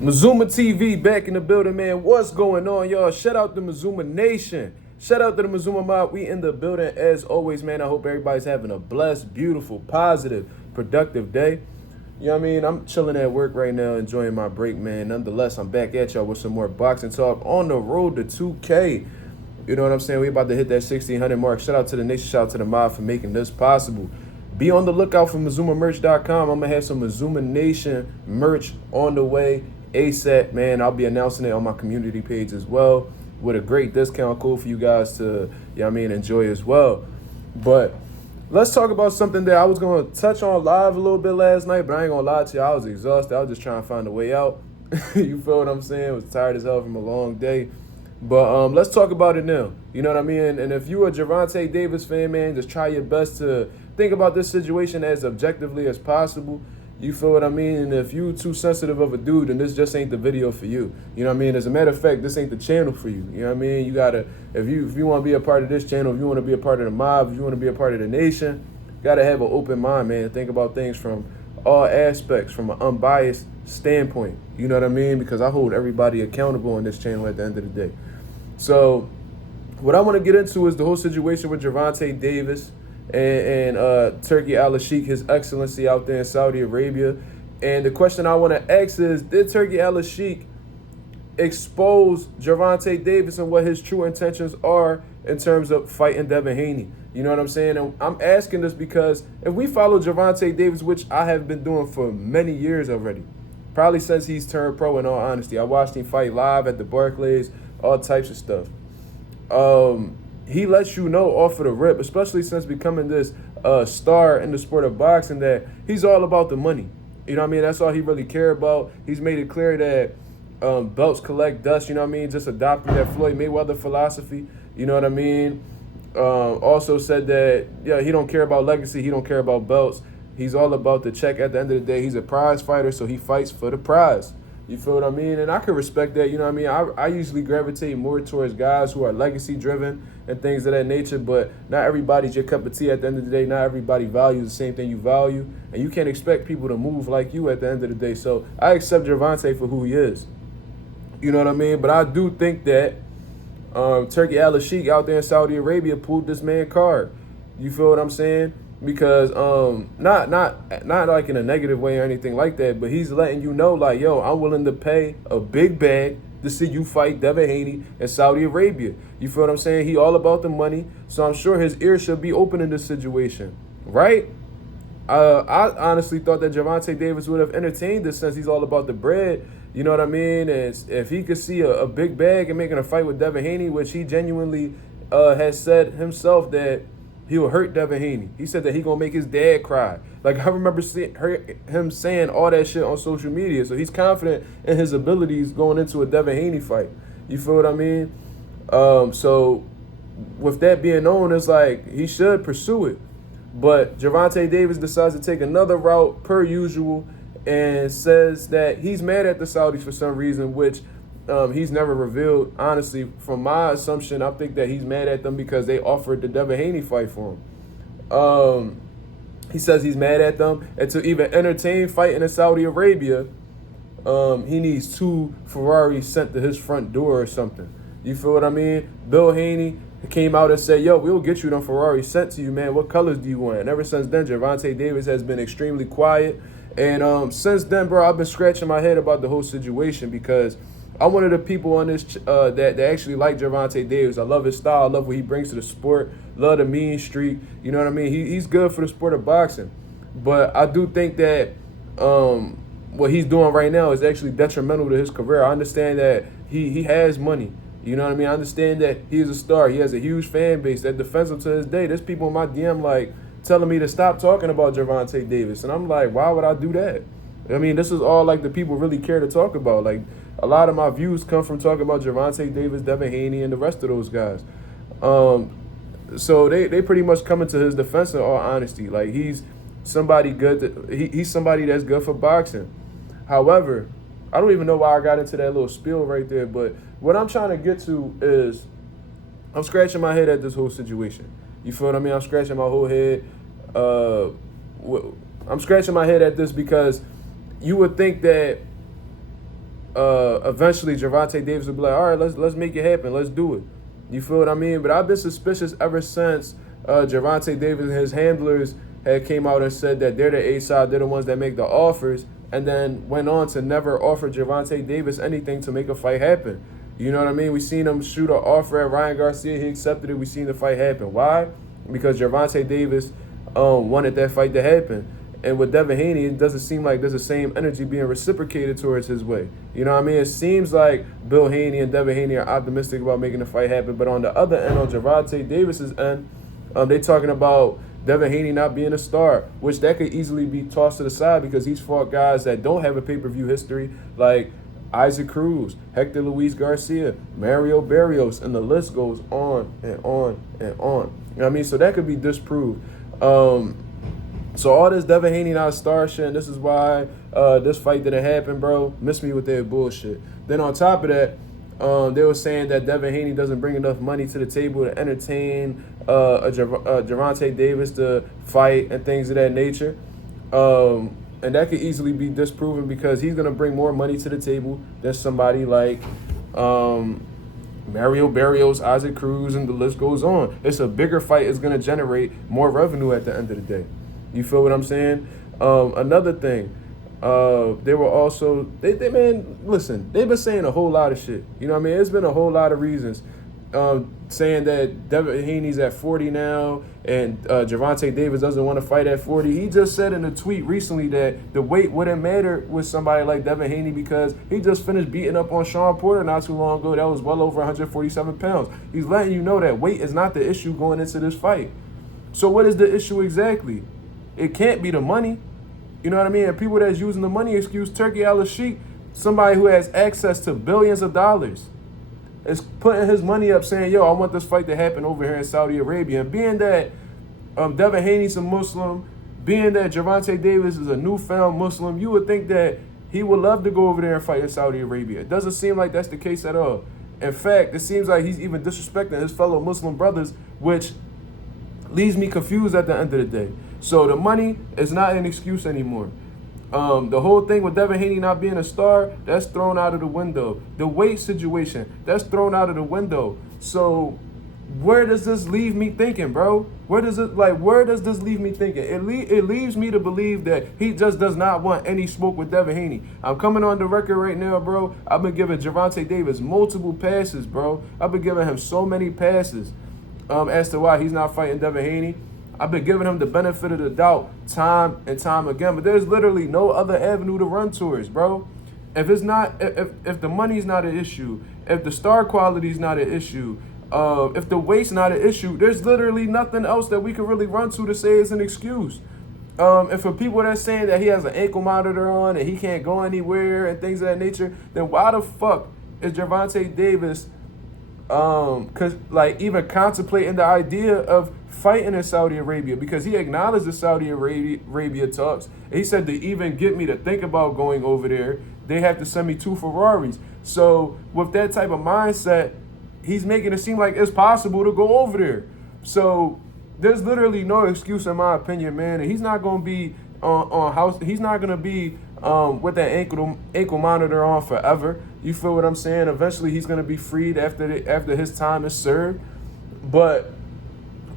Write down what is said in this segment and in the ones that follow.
Mazuma TV back in the building, man. What's going on, y'all? Shout out to Mazuma Nation. Shout out to the Mazuma Mob. We in the building as always, man. I hope everybody's having a blessed, beautiful, positive, productive day. You know what I mean? I'm chilling at work right now, enjoying my break, man. Nonetheless, I'm back at y'all with some more boxing talk on the road to 2K. You know what I'm saying? We about to hit that 1,600 mark. Shout out to the nation. Shout out to the mob for making this possible. Be on the lookout for MazumaMerch.com. I'm going to have some Mazuma Nation merch on the way ASAP, man. I'll be announcing it on my community page as well with a great discount code for you guys to, you know what I mean, enjoy as well. But let's talk about something that I was going to touch on live a little bit last night, but I ain't going to lie to you. I was exhausted. I was just trying to find a way out. You feel what I'm saying? I was tired as hell from a long day. But let's talk about it now. You know what I mean? And if you're a Gervonta Davis fan, man, just try your best to think about this situation as objectively as possible. You feel what I mean? And if you too sensitive of a dude, then this just ain't the video for you. You know what I mean? As a matter of fact, this ain't the channel for you. You know what I mean? You gotta, if you want to be a part of this channel, if you want to be a part of the mob, if you want to be a part of the nation, gotta have an open mind, man. Think about things from all aspects, from an unbiased standpoint. You know what I mean? Because I hold everybody accountable on this channel at the end of the day. So what I want to get into is the whole situation with Gervonta Davis and Turki Al-Sheikh, His Excellency out there in Saudi Arabia. And the question I want to ask is, did Turki Al-Sheikh expose Gervonta Davis and what his true intentions are in terms of fighting Devin Haney? You know what I'm saying? And I'm asking this because if we follow Gervonta Davis, which I have been doing for many years already, probably since he's turned pro, in all honesty. I watched him fight live at the Barclays, all types of stuff. He lets you know off of the rip, especially since becoming this star in the sport of boxing, that he's all about the money. You know what I mean? That's all he really cares about. He's made it clear that belts collect dust, you know what I mean? Just adopting that Floyd Mayweather philosophy, you know what I mean? Also said that, yeah, he don't care about legacy. He don't care about belts. He's all about the check at the end of the day. He's a prize fighter, so he fights for the prize. You feel what I mean? And I can respect that, you know what I mean? I usually gravitate more towards guys who are legacy-driven and things of that nature, but not everybody's your cup of tea at the end of the day. Not everybody values the same thing you value, and you can't expect people to move like you at the end of the day. So I accept Gervonta for who he is. You know what I mean? But I do think that Turki Al-Sheikh out there in Saudi Arabia pulled this man card. You feel what I'm saying? Because not like in a negative way or anything like that, but he's letting you know, like, yo, I'm willing to pay a big bag to see you fight Devin Haney in Saudi Arabia. You feel what I'm saying? He all about the money, so I'm sure his ears should be open in this situation, right? I honestly thought that Gervonta Davis would have entertained this since he's all about the bread. You know what I mean? And if he could see a big bag and making a fight with Devin Haney, which he genuinely has said himself that he'll hurt Devin Haney. He said that he gonna make his dad cry. Like, I remember him saying all that shit on social media. So he's confident in his abilities going into a Devin Haney fight. You feel what I mean? So with that being known, it's like he should pursue it. But Gervonta Davis decides to take another route per usual and says that he's mad at the Saudis for some reason, which he's never revealed. Honestly, from my assumption, I think that he's mad at them because they offered the Devin Haney fight for him. He says he's mad at them, and to even entertain fighting in Saudi Arabia, he needs 2 Ferraris sent to his front door or something. You feel what I mean? Bill Haney came out and said, yo, we'll get you them Ferraris sent to you, man. What colors do you want? And ever since then, Gervonta Davis has been extremely quiet. And since then, bro, I've been scratching my head about the whole situation because I'm one of the people on this that actually like Gervonta Davis. I love his style. I love what he brings to the sport. Love the mean streak. You know what I mean? He's good for the sport of boxing. But I do think that what he's doing right now is actually detrimental to his career. I understand that he has money. You know what I mean? I understand that he is a star. He has a huge fan base that defends him to this day. There's people in my DM like telling me to stop talking about Gervonta Davis. And I'm like, why would I do that? I mean, this is all like the people really care to talk about. Like, a lot of my views come from talking about Gervonta Davis, Devin Haney, and the rest of those guys. So they pretty much come into his defense in all honesty. Like, he's somebody good. He's somebody that's good for boxing. However, I don't even know why I got into that little spiel right there, but what I'm trying to get to is I'm scratching my head at this whole situation. You feel what I mean? I'm scratching my whole head. I'm scratching my head at this because you would think that eventually Gervonta Davis will be like, all right, let's make it happen. Let's do it. You feel what I mean? But I've been suspicious ever since Gervonta Davis and his handlers had came out and said that they're the A side, they're the ones that make the offers, and then went on to never offer Gervonta Davis anything to make a fight happen. You know what I mean? We seen him shoot an offer at Ryan Garcia. He accepted it. We seen the fight happen. Why? Because Gervonta Davis wanted that fight to happen. And with Devin Haney, it doesn't seem like there's the same energy being reciprocated towards his way. You know what I mean? It seems like Bill Haney and Devin Haney are optimistic about making the fight happen. But on the other end, on Gervonta Davis's end, they talking about Devin Haney not being a star, which that could easily be tossed to the side because he's fought guys that don't have a pay-per-view history, like Isaac Cruz, Hector Luis Garcia, Mario Barrios, and the list goes on and on and on. You know what I mean? So that could be disproved. So all this Devin Haney not a star shit, and this is why this fight didn't happen, bro. Miss me with their bullshit. Then on top of that, they were saying that Devin Haney doesn't bring enough money to the table to entertain Gervonta Davis to fight and things of that nature. And that could easily be disproven because he's going to bring more money to the table than somebody like Mario Barrios, Isaac Cruz, and the list goes on. It's a bigger fight. It's going to generate more revenue at the end of the day. You feel what I'm saying? Another thing, they were also, man, listen, they've been saying a whole lot of shit. You know what I mean? It's been a whole lot of reasons. Saying that Devin Haney's at 40 now and Gervonta Davis doesn't want to fight at 40. He just said in a tweet recently that the weight wouldn't matter with somebody like Devin Haney because he just finished beating up on Sean Porter not too long ago. That was well over 147 pounds. He's letting you know that weight is not the issue going into this fight. So what is the issue exactly? It can't be the money. You know what I mean? And people that's using the money excuse, Turkey Al-Sheikh, somebody who has access to billions of dollars, is putting his money up saying, yo, I want this fight to happen over here in Saudi Arabia. And being that Devin Haney's a Muslim, being that Gervonta Davis is a newfound Muslim, you would think that he would love to go over there and fight in Saudi Arabia. It doesn't seem like that's the case at all. In fact, it seems like he's even disrespecting his fellow Muslim brothers, which leaves me confused at the end of the day. So the money is not an excuse anymore. The whole thing with Devin Haney not being a star, that's thrown out of the window. The weight situation, that's thrown out of the window. So where does this leave me thinking, bro? Where does this leave me thinking? It leaves me to believe that he just does not want any smoke with Devin Haney. I'm coming on the record right now, bro. I've been giving Gervonta Davis multiple passes, bro. I've been giving him so many passes as to why he's not fighting Devin Haney. I've been giving him the benefit of the doubt time and time again, but there's literally no other avenue to run towards, bro. If it's not, if the money's not an issue, if the star quality's not an issue, if the weight's not an issue, there's literally nothing else that we can really run to say is an excuse. And for people that's saying that he has an ankle monitor on and he can't go anywhere and things of that nature, then why the fuck is Gervonta Davis even contemplating the idea of fighting in Saudi Arabia? Because he acknowledged the Saudi Arabia talks. And he said to even get me to think about going over there, they have to send me 2 Ferraris. So with that type of mindset, he's making it seem like it's possible to go over there. So there's literally no excuse in my opinion, man. And he's not going to be on house. He's not going to be with that ankle monitor on forever. You feel what I'm saying? Eventually, he's gonna be freed after his time is served. But,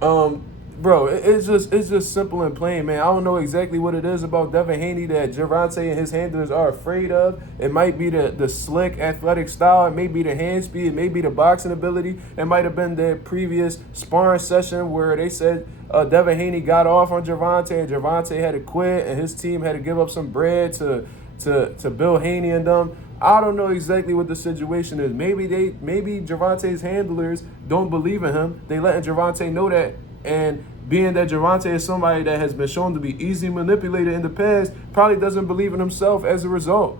bro, it's just simple and plain, man. I don't know exactly what it is about Devin Haney that Gervonta and his handlers are afraid of. It might be the slick athletic style. It may be the hand speed. It may be the boxing ability. It might have been their previous sparring session where they said Devin Haney got off on Gervonta and Gervonta had to quit and his team had to give up some bread to Bill Haney and them. I don't know exactly what the situation is. Maybe Gervonta's handlers don't believe in him. They letting Gervonta know that, and being that Gervonta is somebody that has been shown to be easily manipulated in the past, probably doesn't believe in himself as a result.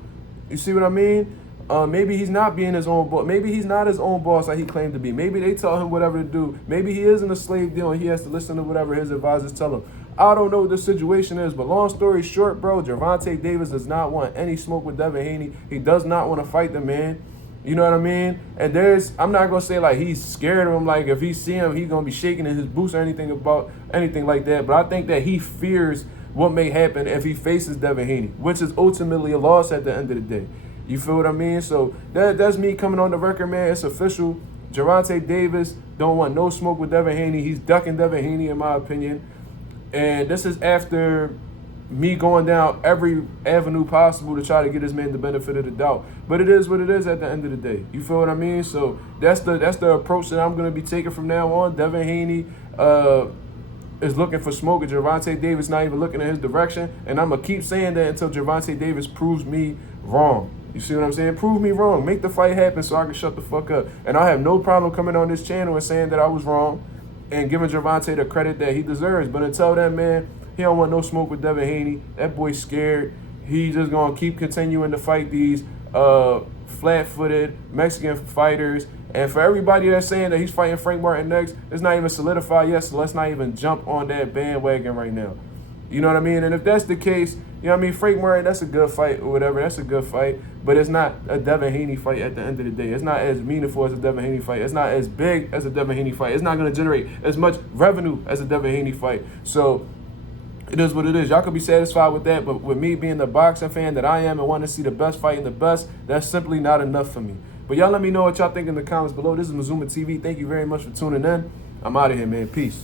You see what I mean? Maybe he's not being his own boss. Maybe he's not his own boss like he claimed to be. Maybe they tell him whatever to do. Maybe he is in a slave deal and he has to listen to whatever his advisors tell him. I don't know what the situation is, but long story short, bro, Gervonta Davis does not want any smoke with Devin Haney. He does not want to fight the man. You know what I mean? And I'm not going to say like he's scared of him, like if he see him, he's going to be shaking in his boots or anything like that. But I think that he fears what may happen if he faces Devin Haney, which is ultimately a loss at the end of the day. You feel what I mean? So that's me coming on the record, man. It's official. Gervonta Davis don't want no smoke with Devin Haney. He's ducking Devin Haney, in my opinion. And this is after me going down every avenue possible to try to get this man the benefit of the doubt. But it is what it is at the end of the day. You feel what I mean? So that's the approach that I'm going to be taking from now on. Devin Haney is looking for smoke, and Gervonta Davis not even looking in his direction. And I'm going to keep saying that until Gervonta Davis proves me wrong. You see what I'm saying? Prove me wrong. Make the fight happen so I can shut the fuck up. And I have no problem coming on this channel and saying that I was wrong and giving Gervonta the credit that he deserves. But until then, man, he don't want no smoke with Devin Haney. That boy's scared. He's just going to keep continuing to fight these flat-footed Mexican fighters. And for everybody that's saying that he's fighting Frank Martin next, it's not even solidified yet, so let's not even jump on that bandwagon right now. You know what I mean? And if that's the case, you know what I mean, Frank Martin, that's a good fight or whatever. That's a good fight. But it's not a Devin Haney fight at the end of the day. It's not as meaningful as a Devin Haney fight. It's not as big as a Devin Haney fight. It's not going to generate as much revenue as a Devin Haney fight. So it is what it is. Y'all could be satisfied with that, but with me being the boxing fan that I am and wanting to see the best fight in the best, that's simply not enough for me. But y'all let me know what y'all think in the comments below. This is Mazuma TV. Thank you very much for tuning in. I'm out of here, man. Peace.